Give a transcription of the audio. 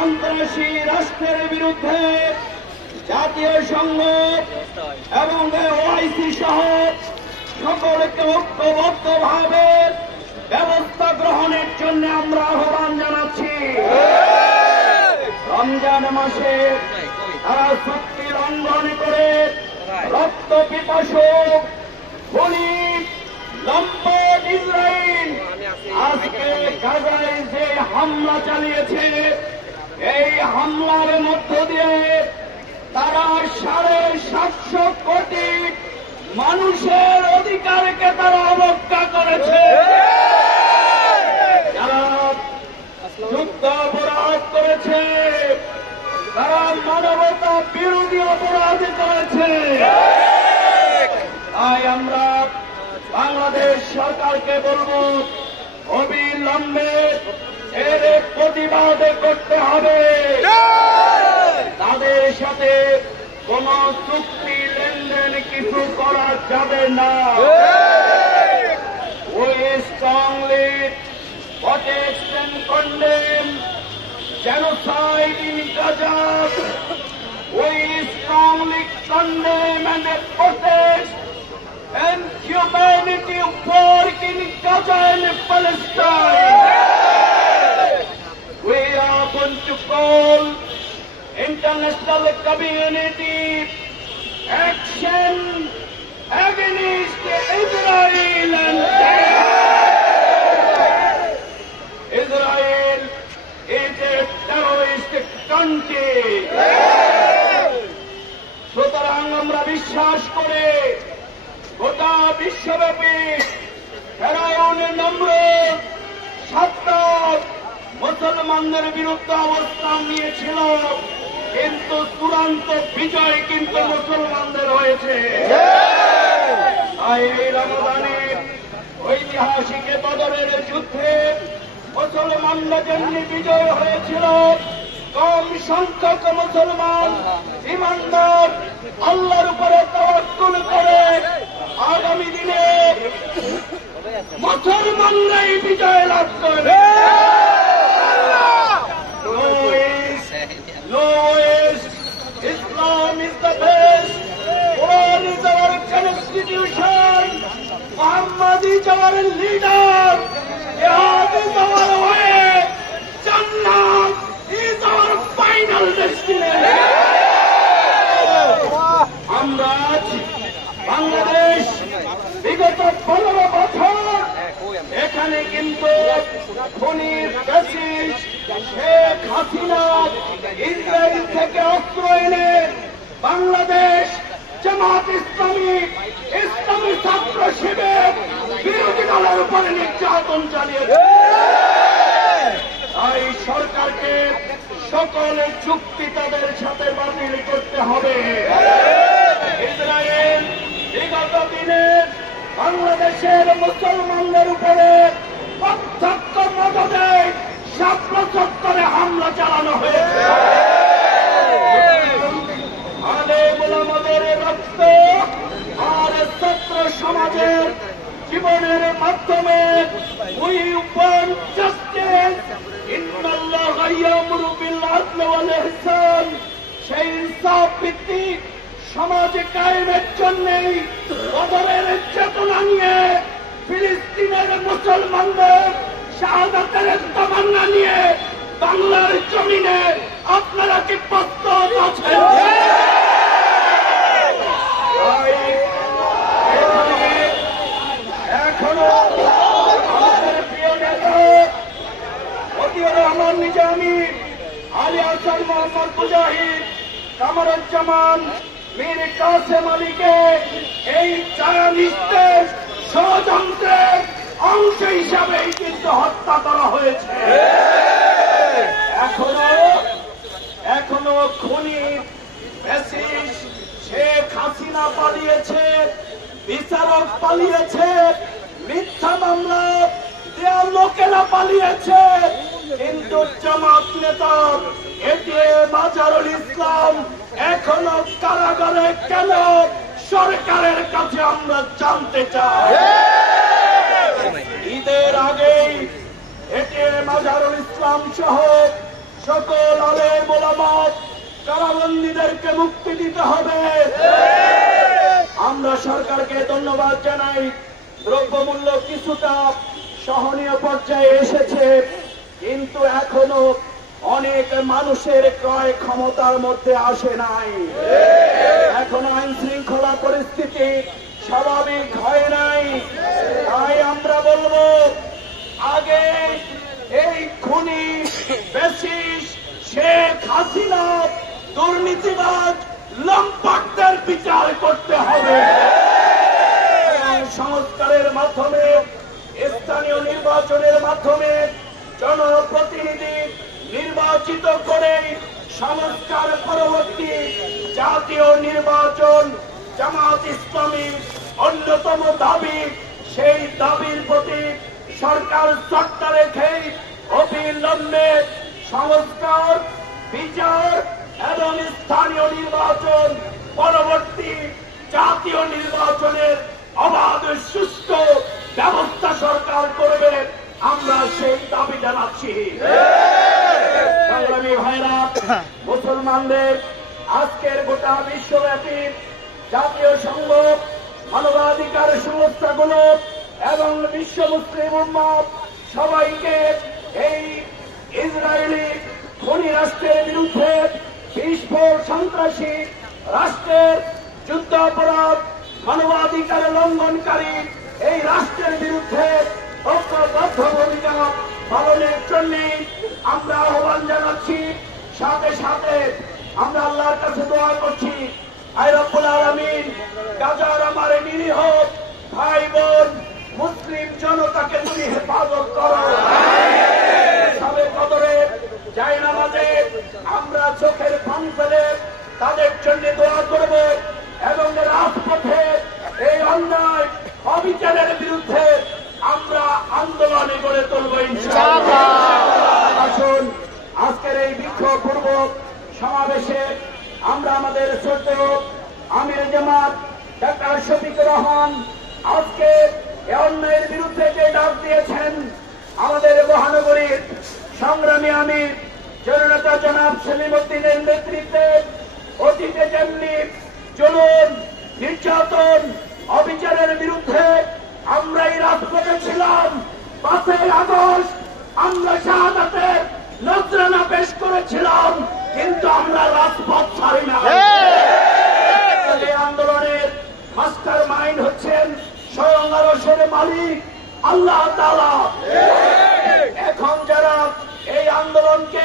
সন্ত্রাসী রাষ্ট্রের বিরুদ্ধে জাতীয় সংঘ এবং ওআইসি সহ সকলকে ঐক্যবদ্ধভাবে ব্যবস্থা গ্রহণের জন্য আমরা আহ্বান জানাচ্ছি। রমজান মাসে তারা চুক্তি লঙ্ঘন করে রক্ত পিপাসু খুনি লম্পট ইসরায়েল আজকে গাজায় যে হামলা চালিয়েছে, এই হামলার মধ্য দিয়ে তারা 750 কোটি মানুষের অধিকারকে তারা অবজ্ঞা করেছে। যারা যুদ্ধ অপরাধ করেছে, তারা মানবতা বিরোধী অপরাধ করেছে। তাই আমরা বাংলাদেশ সরকারকে বলব, অবিলম্বে এর প্রতিবাদ করতে হবে। তাদের সাথে কোন চুক্তি লেনদেন কিছু করা যাবে না। We strongly protest and condemn genocide in Gaza. We strongly condemn and protest and humanity work in Gaza and Palestine. We are going to call international community action against Israel and Israel is a terrorist country. সুতরাং আমরা বিশ্বাস করে গোটা বিশ্বব্যাপী ফেরাউনের নমরুদ সাদ্দাত মুসলমানদের বিরুদ্ধে অবস্থান নিয়েছিল, কিন্তু চূড়ান্ত বিজয় কিন্তু মুসলমানদের হয়েছে। তাই এই রমজানে ঐতিহাসিক বদরের যুদ্ধে মুসলমানরা যেমনি বিজয় হয়েছিল, কম সংখ্যক মুসলমান ইমানদার আল্লাহর উপরে তাওয়াক্কুল করে আগামী দিনে মুসলমানরাই বিজয় লাভ করবে। Islam is the best. Quran is our constitution. Muhammad is our leader. Jihad is our way. Jannah is our final destination. আমরা বাংলাদেশ বিগত 15 বছর এখানে কিন্তু খুনির ফ্যাসিস্ট শেখ হাসিনা ইসরায়েল থেকে অস্ত্র এনে বাংলাদেশ জামাত ইসলামী ইসলামী ছাত্র শিবির বিরোধী দলের উপরে নির্যাতন চালিয়েছে। তাই সরকারকে সকল চুক্তি তাদের সাথে বাতিল করতে হবে। ইসরায়েল বিগত দিনে বাংলাদেশের মুসলমানদের উপরে প্রত্যক্ষ মদদে শাপলা চত্বরে হামলা চালানো হয়েছে। আলেম-ওলামাদের রক্ত আর ছাত্র সমাজের জীবনের মাধ্যমে we want justice. ইন্নাল্লাহা ইয়ামুরু বিল আদলি ওয়াল ইহসান। সেই ইনসাফ ভিত্তিক সমাজ কায়েমের জন্যই বদরের চেতনা নিয়ে ফিলিস্তিনের মুসলমানদের শাহাদাতের তামান্না নিয়ে বাংলার জমিনে আপনারা কি প্রস্তুত আছেন? এখনো আমাদের প্রিয় নেতা মতিউর রহমান নিজামী, আলী হাসান মোহাম্মদ মুজাহিদ, কামরুজ্জামান, মীর কাসেম আলীকে এই চায়ানিষ্ঠের ষড়যন্ত্রের অংশ হিসাবেই কিন্তু হত্যা করা হয়েছে। এখনো খুনি ফ্যাসিস্ট শেখ হাসিনা পালিয়েছে, বিচারক পালিয়েছে, মিথ্যা মামলা দেওয়ার লোকেরা পালিয়েছে, কিন্তু জামাত নেতা এটিএম আজহারুল ইসলাম এখনো কারাগারে কেন? সরকারের কাছে আমরা জানতে চাই। ঈদের আগেই এটিএম আজহারুল ইসলাম সহ সকল আলেম ওলামা কারাবন্দীদেরকে মুক্তি দিতে হবে। আমরা সরকারকে ধন্যবাদ জানাই, দ্রব্যমূল্য কিছুটা সহনীয় পর্যায়ে এসেছে, কিন্তু এখনো অনেক মানুষের ক্রয় ক্ষমতার মধ্যে আসে নাই। এখনো আইন শৃঙ্খলা পরিস্থিতি স্বাভাবিক হয় নাই। তাই আমরা বলবো, আগে এই খুনি বেশিস শেখ হাসিনা দুর্নীতিবাজ লম্পটদের বিচার করতে হবে। সংস্কারের মাধ্যমে, স্থানীয় নির্বাচনের মাধ্যমে জনপ্রতিনিধি নির্বাচিত করে সংস্কার পরবর্তী জাতীয় নির্বাচন জামাত ইসলামীর অন্যতম দাবি। সেই দাবির প্রতি সরকার শ্রদ্ধা রেখে অবিলম্বে সংস্কার, বিচার এবং স্থানীয় নির্বাচন পরবর্তী জাতীয় নির্বাচনের অবাধ সুষ্ঠু ব্যবস্থা সরকার করবে, আমরা সেই দাবি জানাচ্ছি। সংগ্রামী ভাইরা, মুসলমানদের আজকের গোটা বিশ্বব্যাপী জাতীয় সংঘ, মানবাধিকার সংস্থাগুলো এবং বিশ্ব মুসলিম উম্মত সবাইকে এই ইসরায়েলি খনি রাষ্ট্রের বিরুদ্ধে, বিস্ফোর সন্ত্রাসী রাষ্ট্রের যুদ্ধাপরাধ, মানবাধিকার লঙ্ঘনকারী এই রাষ্ট্রের বিরুদ্ধে ঐক্যবদ্ধ ভূমিকা পালনের জন্য আমরা আহ্বান জানাচ্ছি। সাথে সাথে আমরা আল্লাহর কাছে দোয়া করছি, আয় রব্বুল আলামিন গাজার আমার নিরীহ ভাই বোন মুসলিম জনতাকে তুমি হেফাজত করো। সবে কদরে জায়নামাজে আমরা চোখের পানি ফেলে তাদের জন্য দোয়া করব এবং রাজপথে এই অন্যায় অবিচারের বিরুদ্ধে আমরা আন্দোলনে গড়ে তুলব ইনশাআল্লাহ। আসুন আজকের এই বিক্ষোভ পূর্বক সমাবেশে আমরা আমাদের শ্রদ্ধেয় আমির জামাত ডাক্তার শফিকুর রহমান আজকে এই অন্যায়ের বিরুদ্ধে যে ডাক দিয়েছেন, আমাদের মহানগরীর সংগ্রামী আমির জননেতা জনাব সেলিম উদ্দিনের নেতৃত্বে অতীতে যেমনি জুলুম, নির্যাতন, অবিচারের বিরুদ্ধে আমরা এই রাজপথে ছিলাম, 5ই আগস্ট আমরা শাহাদাতের নজরানা পেশ করেছিলাম, কিন্তু আমরা রাজপথ ছাড়ি না। এই আন্দোলনের মাস্টার মাইন্ড হচ্ছেন স্বয়ং আরশের মালিক আল্লাহ তাআলা। এখন যারা এই আন্দোলনকে